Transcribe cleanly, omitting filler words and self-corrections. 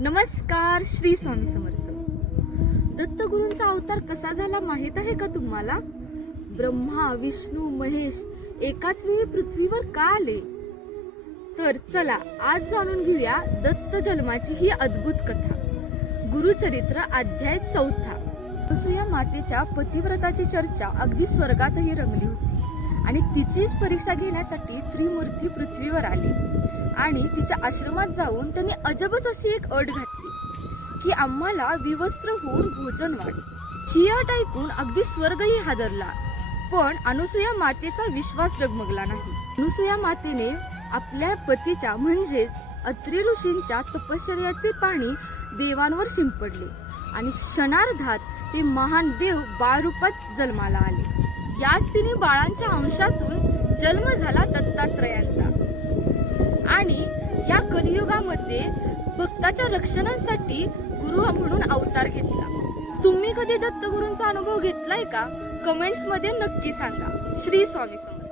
नमस्कार, श्री स्वामी समर्थ. दत्तगुरूंचा अवतार कसा झाला माहित आहे का तुम्हाला? ब्रह्मा, विष्णू, महेश एकाच वेळी पृथ्वीवर का आले? तर चला आज जाणून घेऊया दत्त जन्माची ही अद्भुत कथा. गुरुचरित्र अध्याय 4. अनुसूया मातेच्या पतिव्रताची चर्चा अगदी स्वर्गातही रंगली होती आणि तिचीच परीक्षा घेण्यासाठी त्रिमूर्ती पृथ्वीवर आले आणि तिच्या आश्रमात जाऊन त्यांनी अजबच अशी एक अट घातली की आम्हाला विवस्त्र होऊन भोजन वाढ. ही अट ऐकून अगदी स्वर्गही हादरला, पण अनुसूया मातेचा विश्वास डगमगला नाही. अनुसूया मातेने आपल्या पतीच्या म्हणजेच अत्रि ऋषींच्या तपश्चर्याचे पाणी देवांवर शिंपडले आणि क्षणार्धात ते महान देव बाळरूपात जन्माला आले. याच तिने बाळांच्या अंशातून जन्म झाला दत्तात्रयांचा आणि या कलियुगामध्ये भक्ताच्या रक्षणासाठी गुरु म्हणून अवतार घेतला. तुम्ही कधी दत्तगुरूंचा अनुभव घेतलाय का? कमेंट्स मध्ये नक्की सांगा. श्री स्वामी समर्थ.